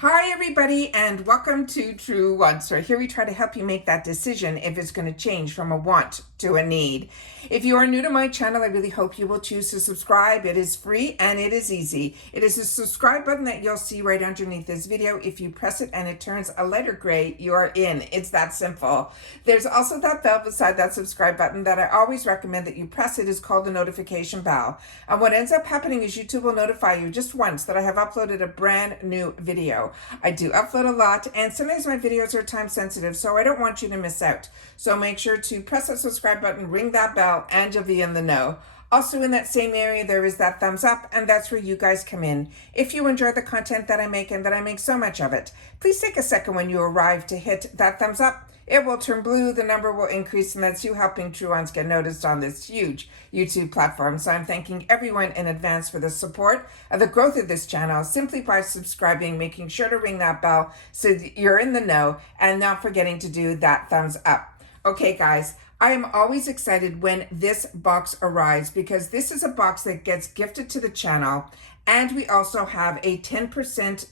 Hi everybody and welcome to Truewants, where here we try to help you make that decision if it's going to change from a want to a need. If you are new to my channel, I really hope you will choose to subscribe. It is free and it is easy. It is a subscribe button that you'll see right underneath this video. If you press it and it turns a lighter gray, you are in. It's that simple. There's also that bell beside that subscribe button that I always recommend that you press. It is called the notification bell. And what ends up happening is YouTube will notify you just once that I have uploaded a brand new video. I do upload a lot, and sometimes my videos are time sensitive, so I don't want you to miss out. So make sure to press that subscribe button, ring that bell, and you'll be in the know. Also in that same area, there is that thumbs up, and that's where you guys come in. If you enjoy the content that I make, and that I make so much of it, please take a second when you arrive to hit that thumbs up. It will turn blue, the number will increase, and that's you helping Truewants get noticed on this huge YouTube platform. So I'm thanking everyone in advance for the support of the growth of this channel, simply by subscribing, making sure to ring that bell so that you're in the know, and not forgetting to do that thumbs up. Okay, guys, I am always excited when this box arrives, because this is a box that gets gifted to the channel, and we also have a 10%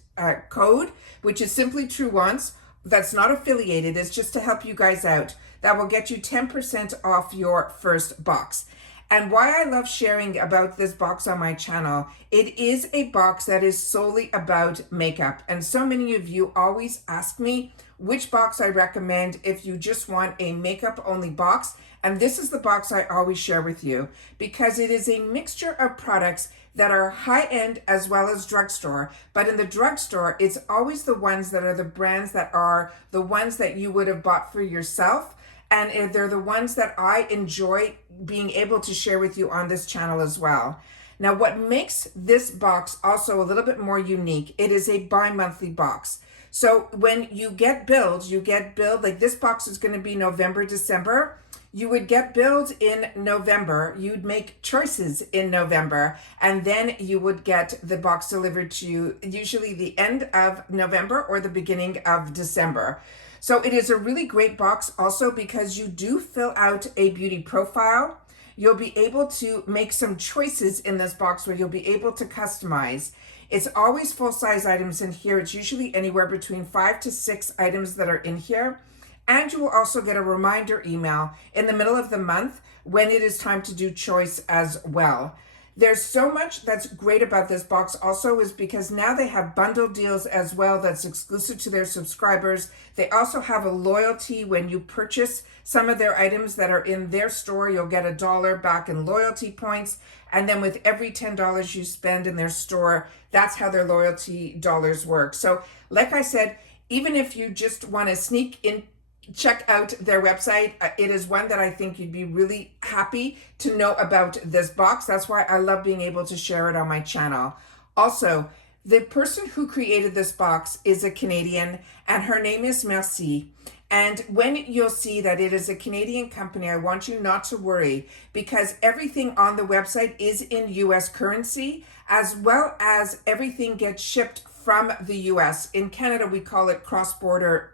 code, which is simply Truewants. That's not affiliated, it's just to help you guys out. That will get you 10% off your first box. And why I love sharing about this box on my channel, it is a box that is solely about makeup. And so many of you always ask me which box I recommend if you just want a makeup only box. And this is the box I always share with you, because it is a mixture of products that are high-end as well as drugstore. But in the drugstore, it's always the ones that are the brands that are the ones that you would have bought for yourself. And they're the ones that I enjoy being able to share with you on this channel as well. Now, what makes this box also a little bit more unique, it is a bi-monthly box. So when you get billed, like this box is going to be November, December. You would get billed in November, you'd make choices in November, and then you would get the box delivered to you usually the end of November or the beginning of December. So it is a really great box also because you do fill out a beauty profile. You'll be able to make some choices in this box where you'll be able to customize. It's always full-size items in here. It's usually anywhere between 5 to 6 items that are in here. And you will also get a reminder email in the middle of the month when it is time to do choice as well. There's so much that's great about this box also is because now they have bundle deals as well that's exclusive to their subscribers. They also have a loyalty. When you purchase some of their items that are in their store, you'll get $1 back in loyalty points. And then with every $10 you spend in their store, that's how their loyalty dollars work. So like I said, even if you just want to sneak in, check out their website. It is one that I think you'd be really happy to know about this box. That's why I love being able to share it on my channel. Also, the person who created this box is a Canadian, and her name is Merci. And when you'll see that it is a Canadian company, I want you not to worry, because everything on the website is in US currency, as well as everything gets shipped from the US. In Canada, we call it cross-border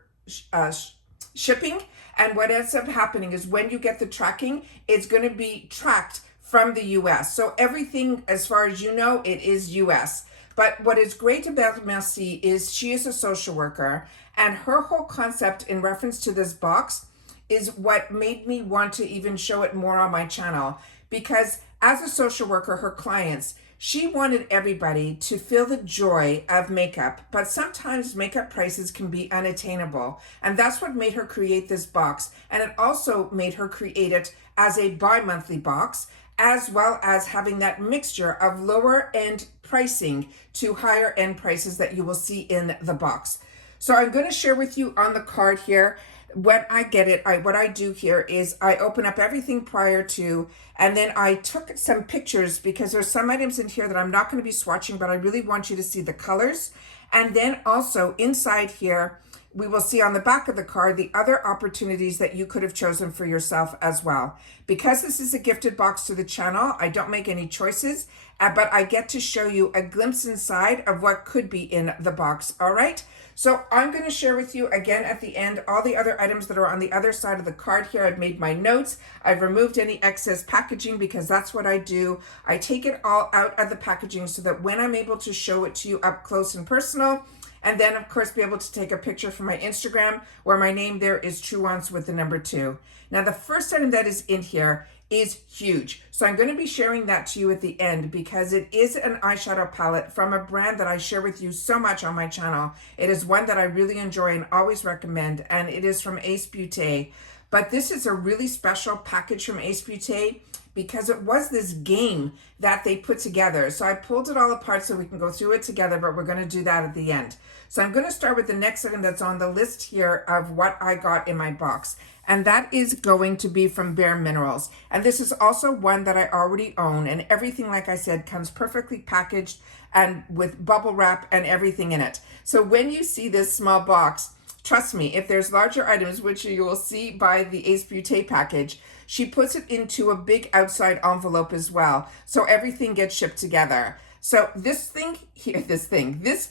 shipping. And what ends up happening is when you get the tracking, it's going to be tracked from the US. So everything, as far as you know, it is US. But what is great about Merci is she is a social worker, and her whole concept in reference to this box is what made me want to even show it more on my channel. Because as a social worker, her clients, she wanted everybody to feel the joy of makeup, but sometimes makeup prices can be unattainable. And that's what made her create this box. And it also made her create it as a bi-monthly box, as well as having that mixture of lower end pricing to higher end prices that you will see in the box. So I'm going to share with you on the card here. When I get it, what I do here is I open up everything prior to, and then I took some pictures because there's some items in here that I'm not going to be swatching, but I really want you to see the colors. And then also inside here, we will see on the back of the card the other opportunities that you could have chosen for yourself as well. Because this is a gifted box to the channel, I don't make any choices, but I get to show you a glimpse inside of what could be in the box, all right? So I'm going to share with you again at the end all the other items that are on the other side of the card here. I've made my notes. I've removed any excess packaging because that's what I do. I take it all out of the packaging so that when I'm able to show it to you up close and personal, And then, of course, be able to take a picture for my Instagram where my name there is Truewants with the number 2. Now, the first item that is in here is huge. So I'm going to be sharing that to you at the end because it is an eyeshadow palette from a brand that I share with you so much on my channel. It is one that I really enjoy and always recommend, and it is from Ace Beauté. But this is a really special package from Ace Beauté because it was this game that they put together. So I pulled it all apart so we can go through it together, but we're going to do that at the end. So I'm going to start with the next item that's on the list here of what I got in my box. And that is going to be from Bare Minerals. And this is also one that I already own. And everything, like I said, comes perfectly packaged and with bubble wrap and everything in it. So when you see this small box, trust me, if there's larger items, which you will see by the Ace Beauté package, she puts it into a big outside envelope as well. So everything gets shipped together. So this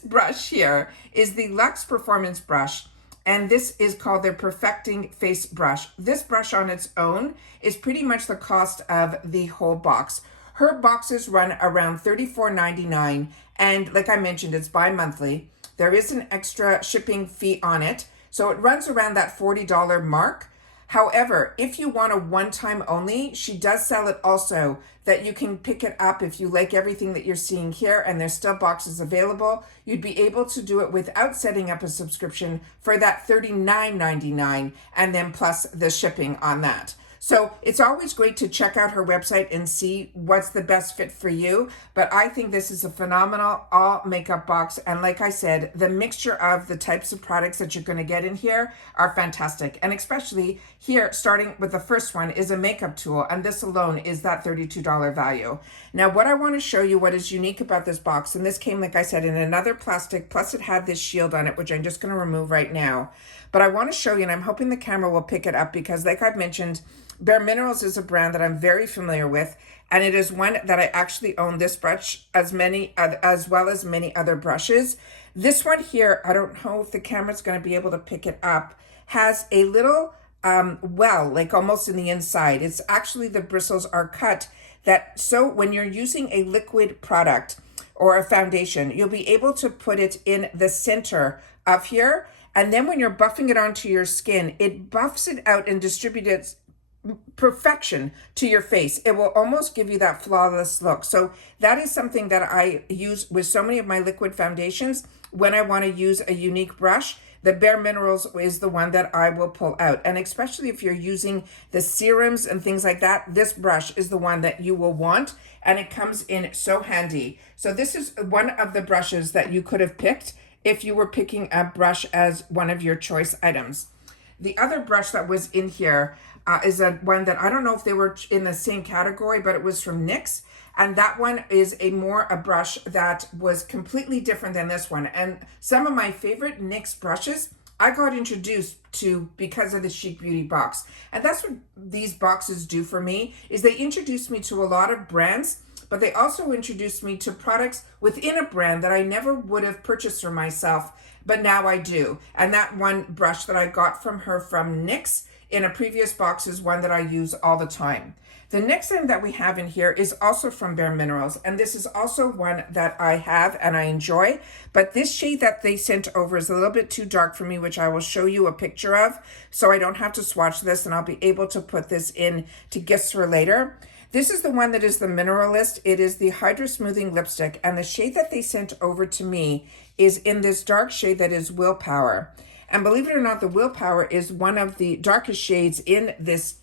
brush here is the Luxe Performance Brush. And this is called their Perfecting Face Brush. This brush on its own is pretty much the cost of the whole box. Her boxes run around $34.99. And like I mentioned, it's bi-monthly. There is an extra shipping fee on it. So it runs around that $40 mark. However, if you want a one-time only, she does sell it also that you can pick it up if you like everything that you're seeing here and there's still boxes available. You'd be able to do it without setting up a subscription for that $39.99 and then plus the shipping on that. So it's always great to check out her website and see what's the best fit for you. But I think this is a phenomenal all makeup box. And like I said, the mixture of the types of products that you're going to get in here are fantastic. And especially here, starting with the first one, is a makeup tool. And this alone is that $32 value. Now, what I want to show you what is unique about this box, and this came, like I said, in another plastic, plus it had this shield on it, which I'm just going to remove right now. But I want to show you, and I'm hoping the camera will pick it up because like I've mentioned, Bare Minerals is a brand that I'm very familiar with, and it is one that I actually own this brush as well as many other brushes. This one here, I don't know if the camera's going to be able to pick it up, has a little well, like almost in the inside. It's actually the bristles are cut that so when you're using a liquid product or a foundation, you'll be able to put it in the center of here. And then when you're buffing it onto your skin, it buffs it out and distributes perfection to your face. It will almost give you that flawless look. So that is something that I use with so many of my liquid foundations. When I want to use a unique brush, the Bare Minerals is the one that I will pull out. And especially if you're using the serums and things like that, this brush is the one that you will want. And it comes in so handy. So this is one of the brushes that you could have picked if you were picking a brush as one of your choice items. The other brush that was in here is one that I don't know if they were in the same category, but it was from NYX. And that one is a brush that was completely different than this one. And some of my favorite NYX brushes I got introduced to because of the Chic Beauty box. And that's what these boxes do for me, is they introduce me to a lot of brands, but they also introduced me to products within a brand that I never would have purchased for myself, but now I do. And that one brush that I got from her from NYX in a previous box is one that I use all the time. The next item that we have in here is also from Bare Minerals, and this is also one that I have and I enjoy, but this shade that they sent over is a little bit too dark for me, which I will show you a picture of, so I don't have to swatch this, and I'll be able to put this in to gifts for later. This is the one that is the Mineralist. It is the Hydra Smoothing Lipstick, and the shade that they sent over to me is in this dark shade that is Willpower. And believe it or not, the Willpower is one of the darkest shades in this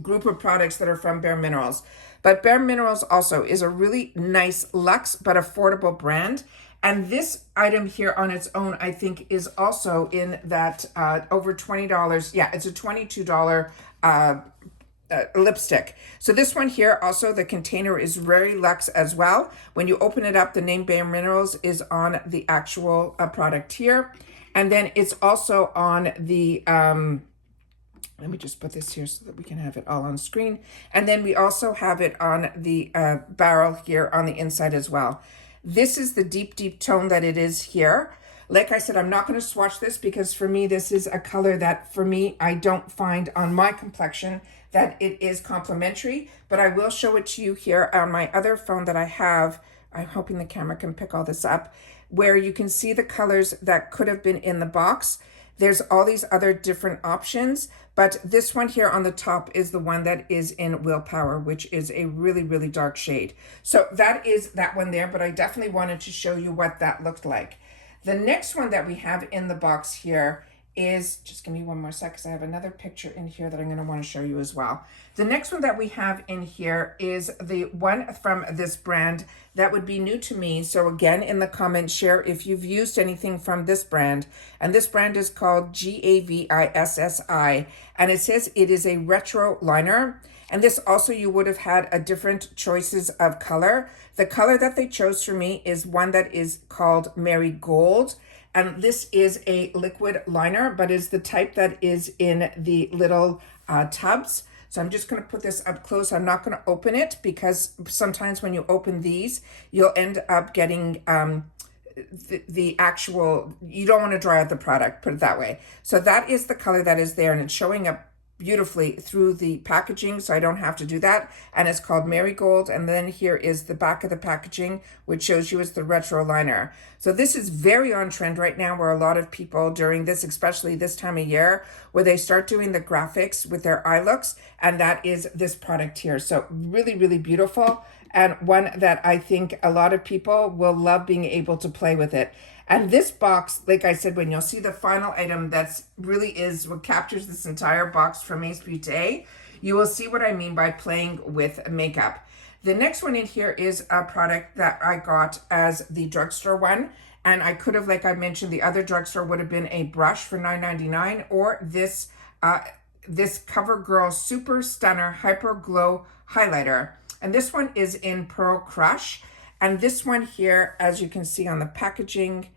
group of products that are from Bare Minerals. But Bare Minerals also is a really nice luxe but affordable brand. And this item here on its own, I think, is also in that over $20. Yeah, it's a $22 lipstick. So this one here, also the container is very luxe as well. When you open it up, the name Bare Minerals is on the actual product here. And then it's also on the, let me just put this here so that we can have it all on screen. And then we also have it on the barrel here on the inside as well. This is the deep, deep tone that it is here. Like I said, I'm not going to swatch this because for me, this is a color that for me, I don't find on my complexion that it is complementary, but I will show it to you here on my other phone that I have. I'm hoping the camera can pick all this up. where you can see the colors that could have been in the box. There's all these other different options, but this one here on the top is the one that is in Willpower, which is a really, really dark shade. So that is that one there, but I definitely wanted to show you what that looked like. The next one that we have in the box here is, just give me one more sec because I have another picture in here that I'm going to want to show you as well. The next one that we have in here is the one from this brand that would be new to me. So again, in the comments, share if you've used anything from this brand. And this brand is called GAVISSI. And it says it is a retro liner. And this also, you would have had a different choices of color. The color that they chose for me is one that is called Marigold. And this is a liquid liner, but is the type that is in the little tubs. So I'm just going to put this up close. I'm not going to open it because sometimes when you open these, you'll end up getting the actual, you don't want to dry out the product, put it that way. So that is the color that is there, and it's showing up beautifully through the packaging, so I don't have to do that. And it's called Marigold. And then here is the back of the packaging, which shows you as the retro liner. So this is very on trend right now, where a lot of people during this, especially this time of year, where they start doing the graphics with their eye looks, and that is this product here. So really, really beautiful, and one that I think a lot of people will love being able to play with it. And this box, like I said, when you'll see the final item, that's really is what captures this entire box from Ace Beauté, you will see what I mean by playing with makeup. The next one in here is a product that I got as the drugstore one. And I could have, like I mentioned, the other drugstore would have been a brush for $9.99, or this CoverGirl Super Stunner Hyper Glow Highlighter. And this one is in Pearl Crush. And this one here, as you can see on the packaging,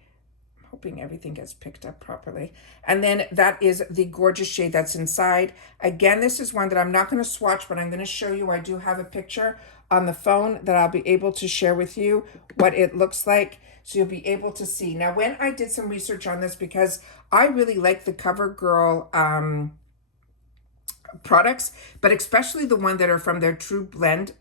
I'm hoping everything gets picked up properly. And then that is the gorgeous shade that's inside. Again, this is one that I'm not going to swatch, but I'm going to show you. I do have a picture on the phone that I'll be able to share with you what it looks like, so you'll be able to see. Now, when I did some research on this, because I really like the CoverGirl products, but especially the one that are from their True Blend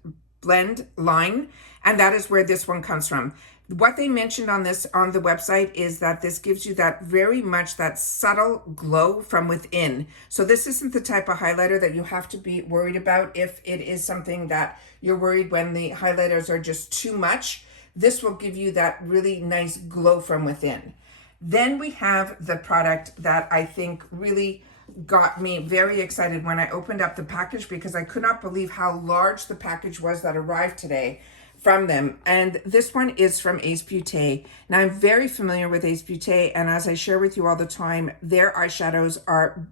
line, and that is where this one comes from. What they mentioned on this on the website is that this gives you that very much that subtle glow from within. So this isn't the type of highlighter that you have to be worried about if it is something that you're worried when the highlighters are just too much. This will give you that really nice glow from within. Then we have the product that I think really got me very excited when I opened up the package, because I could not believe how large the package was that arrived today from them. And this one is from Ace Beauté. Now, I'm very familiar with Ace Beauté, and as I share with you all the time, their eyeshadows are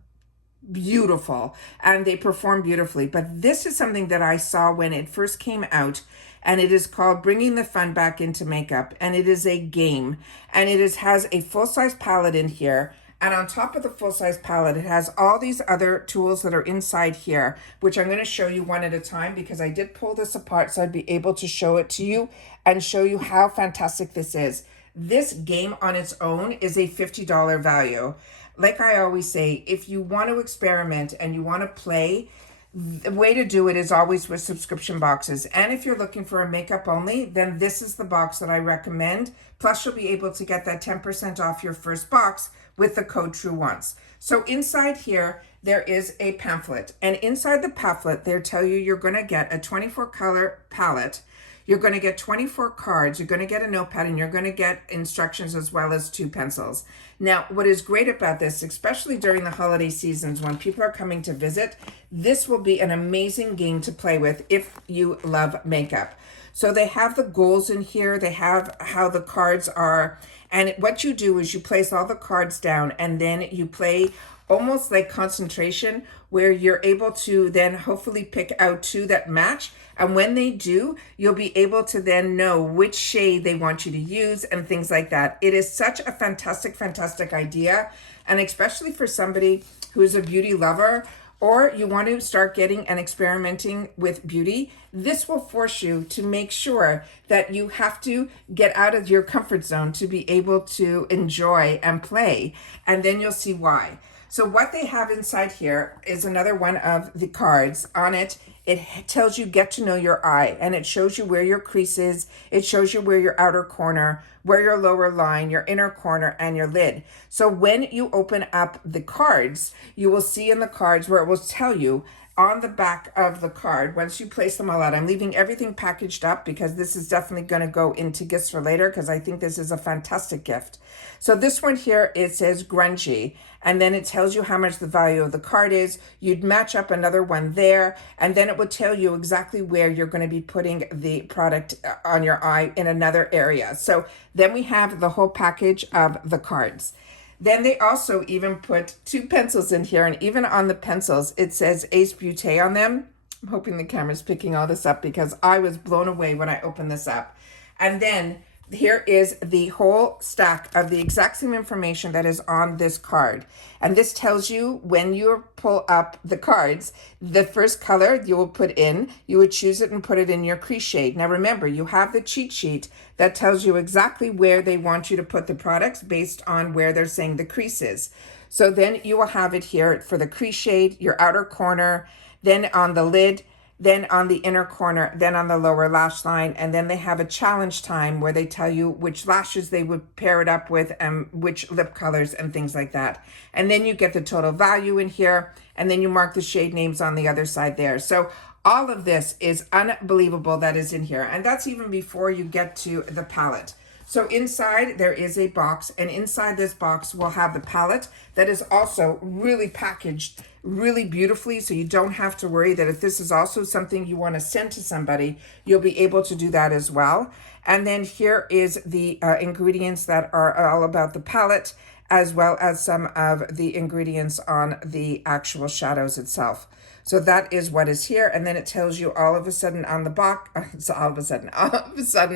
beautiful and they perform beautifully. But this is something that I saw when it first came out, and it is called Bringing the Fun Back into Makeup, and it is a game, and it has a full-size palette in here. And on top of the full-size palette, it has all these other tools that are inside here, which I'm going to show you one at a time, because I did pull this apart so I'd be able to show it to you and show you how fantastic this is. This game on its own is a $50 value. Like I always say, if you want to experiment and you want to play, the way to do it is always with subscription boxes. And if you're looking for a makeup only, then this is the box that I recommend. Plus, you'll be able to get that 10% off your first box with the code Truewants. So inside here, there is a pamphlet. And inside the pamphlet, they tell you you're going to get a 24 color palette. You're going to get 24 cards. You're going to get a notepad, and you're going to get instructions as well as 2 pencils. Now, what is great about this, especially during the holiday seasons when people are coming to visit, this will be an amazing game to play with if you love makeup. So they have the goals in here. They have how the cards are. And what you do is you place all the cards down, and then you play almost like concentration, where you're able to then hopefully pick out 2 that match. And when they do, you'll be able to then know which shade they want you to use and things like that. It is such a fantastic, fantastic idea. And especially for somebody who's a beauty lover, or you want to start getting and experimenting with beauty, this will force you to make sure that you have to get out of your comfort zone to be able to enjoy and play. And then you'll see why. So what they have inside here is another one of the cards. On it, it tells you get to know your eye, and it shows you where your crease is. It shows you where your outer corner, where your lower line, your inner corner, and your lid. So when you open up the cards, you will see in the cards where it will tell you on the back of the card, once you place them all out. I'm leaving everything packaged up because this is definitely going to go into gifts for later, because I think this is a fantastic gift. So this one here, it says grungy, and then it tells you how much the value of the card is. You'd match up another one there, and then it will tell you exactly where you're going to be putting the product on your eye in another area. So then we have the whole package of the cards. Then they also even put 2 pencils in here, and even on the pencils, it says Ace Beauté on them. I'm hoping the camera's picking all this up because I was blown away when I opened this up. And then here is the whole stack of the exact same information that is on this card. And this tells you when you pull up the cards, the first color you will put in, you would choose it and put it in your crease shade. Now remember, you have the cheat sheet that tells you exactly where they want you to put the products based on where they're saying the crease is. So then you will have it here for the crease shade, your outer corner, then on the lid, then on the inner corner, then on the lower lash line, and then they have a challenge time where they tell you which lashes they would pair it up with and which lip colors and things like that. And then you get the total value in here, and then you mark the shade names on the other side there. So all of this is unbelievable that is in here, and that's even before you get to the palette. So inside there is a box, and inside this box we'll have the palette that is also really packaged really beautifully, so you don't have to worry that if this is also something you want to send to somebody, you'll be able to do that as well. And then here is the ingredients that are all about the palette, as well as some of the ingredients on the actual shadows itself. So that is what is here. And then it tells you all of a sudden on the box, all of a sudden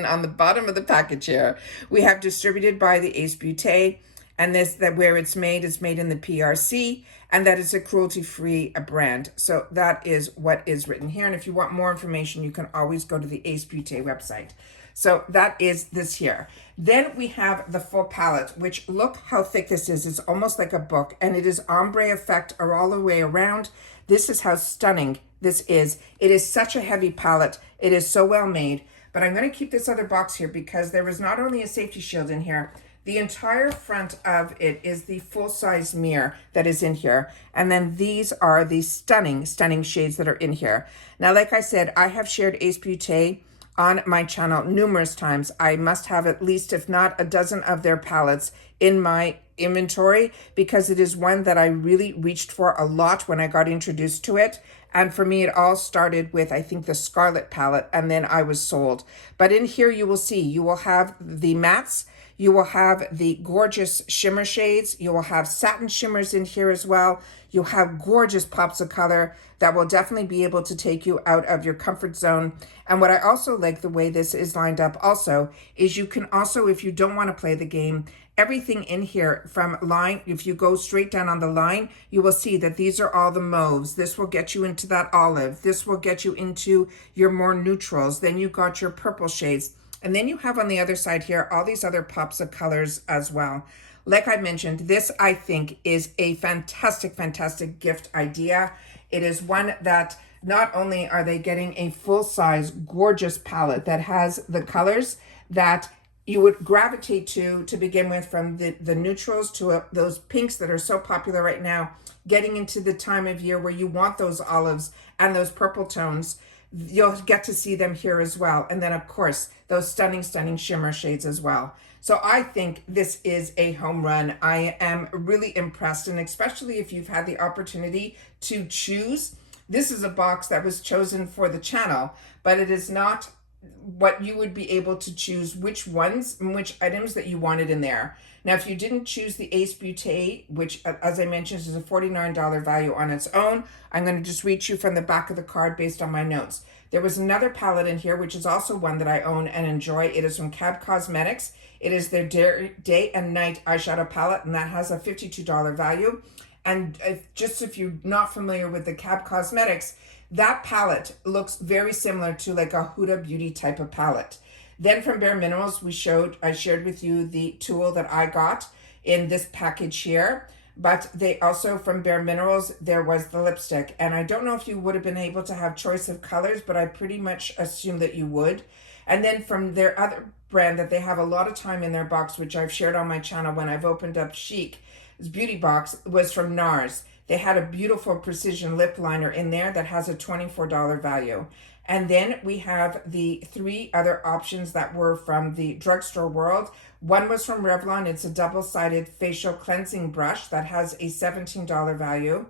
on the bottom of the package here, we have distributed by the Ace Beauté, and this, that where it's made is made in the PRC, and that is a cruelty-free brand. So that is what is written here. And if you want more information, you can always go to the Ace Beauté website. So that is this here. Then we have the full palette, which look how thick this is. It's almost like a book, and it is ombre effect all the way around. This is how stunning this is. It is such a heavy palette. It is so well made, but I'm going to keep this other box here because there is not only a safety shield in here, the entire front of it is the full-size mirror that is in here. And then these are the stunning, stunning shades that are in here. Now, like I said, I have shared Ace Beauté on my channel numerous times. I must have at least, if not a dozen of their palettes in my inventory, because it is one that I really reached for a lot when I got introduced to it. And for me, it all started with, I think, the Scarlet palette, and then I was sold. But in here, you will see, you will have the mattes, you will have the gorgeous shimmer shades, you will have satin shimmers in here as well. You'll have gorgeous pops of color that will definitely be able to take you out of your comfort zone. And what I also like the way this is lined up also is you can also, if you don't want to play the game, everything in here from line, if you go straight down on the line, you will see that these are all the mauves. This will get you into that olive. This will get you into your more neutrals. Then you got your purple shades. And then you have on the other side here, all these other pops of colors as well. Like I mentioned, this I think is a fantastic, fantastic gift idea. It is one that not only are they getting a full-size, gorgeous palette that has the colors that you would gravitate to begin with, from the neutrals to those pinks that are so popular right now, getting into the time of year where you want those olives and those purple tones. You'll get to see them here as well. And then, of course, those stunning, stunning shimmer shades as well. So I think this is a home run. I am really impressed, and especially if you've had the opportunity to choose. This is a box that was chosen for the channel, but it is not what you would be able to choose which ones and which items that you wanted in there. Now, if you didn't choose the Ace Beauté, which, as I mentioned, is a $49 value on its own, I'm going to just read you from the back of the card based on my notes. There was another palette in here, which is also one that I own and enjoy. It is from Cab Cosmetics. It is their Day and Night eyeshadow palette, and that has a $52 value. And just if you're not familiar with the Cab Cosmetics, that palette looks very similar to like a Huda Beauty type of palette. Then from Bare Minerals, I shared with you the tool that I got in this package here. But they also, from Bare Minerals, there was the lipstick. And I don't know if you would have been able to have choice of colors, but I pretty much assume that you would. And then from their other brand that they have a lot of time in their box, which I've shared on my channel when I've opened up Chic, beauty box, was from NARS. They had a beautiful precision lip liner in there that has a $24 value. And then we have the 3 other options that were from the Drugstore world. One was from Revlon. It's a double-sided facial cleansing brush that has a $17 value.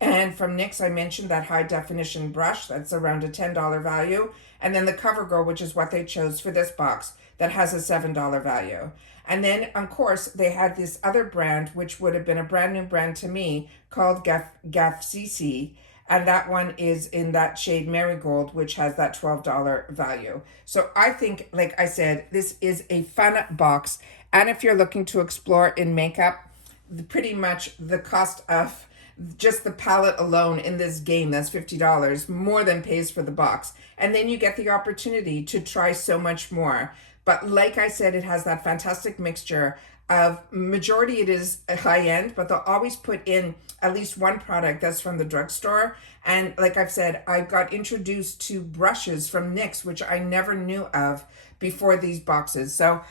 And from NYX, I mentioned that high definition brush that's around a $10 value. And then the CoverGirl, which is what they chose for this box, that has a $7 value. And then, of course, they had this other brand, which would have been a brand new brand to me, called Catrice. And that one is in that shade Marigold, which has that $12 value. So I think, like I said, this is a fun box. And if you're looking to explore in makeup, pretty much the cost of just the palette alone in this game, that's $50, more than pays for the box. And then you get the opportunity to try so much more. But like I said, it has that fantastic mixture of, majority it is high end, but they'll always put in at least one product that's from the drugstore. And like I've said, I got introduced to brushes from NYX, which I never knew of before these boxes. So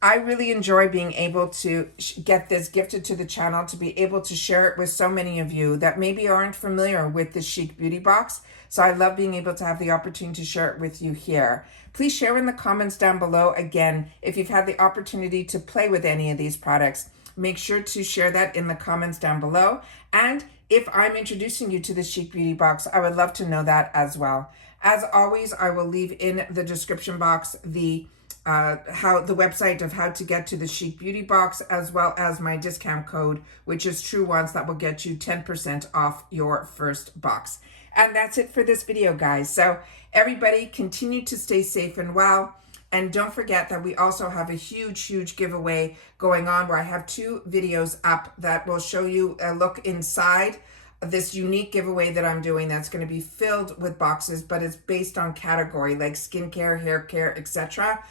I really enjoy being able to get this gifted to the channel, to be able to share it with so many of you that maybe aren't familiar with the Chic Beauty Box. So I love being able to have the opportunity to share it with you here. Please share in the comments down below. Again, if you've had the opportunity to play with any of these products, make sure to share that in the comments down below. And if I'm introducing you to the Chic Beauty Box, I would love to know that as well. As always, I will leave in the description box the website of how to get to the Chic Beauty Box, as well as my discount code, which is Truewants, that will get you 10% off your first box. And that's it for this video, guys. So everybody continue to stay safe and well. And don't forget that we also have a huge giveaway going on, where I have 2 videos up that will show you a look inside this unique giveaway that I'm doing, that's going to be filled with boxes, but it's based on category like skincare, hair care, etc.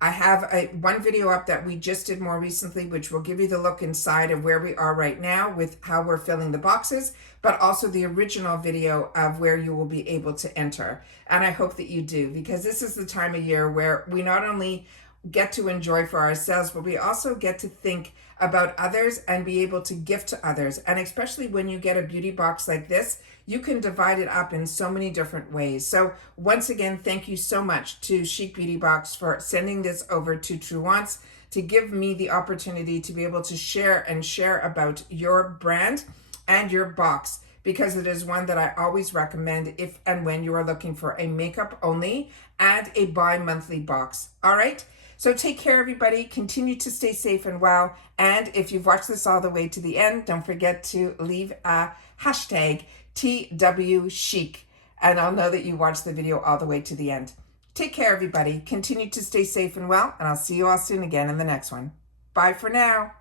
I have one video up that we just did more recently, which will give you the look inside of where we are right now with how we're filling the boxes, but also the original video of where you will be able to enter. And I hope that you do, because this is the time of year where we not only get to enjoy for ourselves, but we also get to think about others and be able to gift to others. And especially when you get a beauty box like this, you can divide it up in so many different ways. So once again, thank you so much to Chic Beauty Box for sending this over to Truewants to give me the opportunity to be able to share about your brand and your box, because it is one that I always recommend if and when you are looking for a makeup only and a bi-monthly box. All right. So take care, everybody. Continue to stay safe and well. And if you've watched this all the way to the end, don't forget to leave a hashtag TWChic, and I'll know that you watched the video all the way to the end. Take care, everybody. Continue to stay safe and well, and I'll see you all soon again in the next one. Bye for now.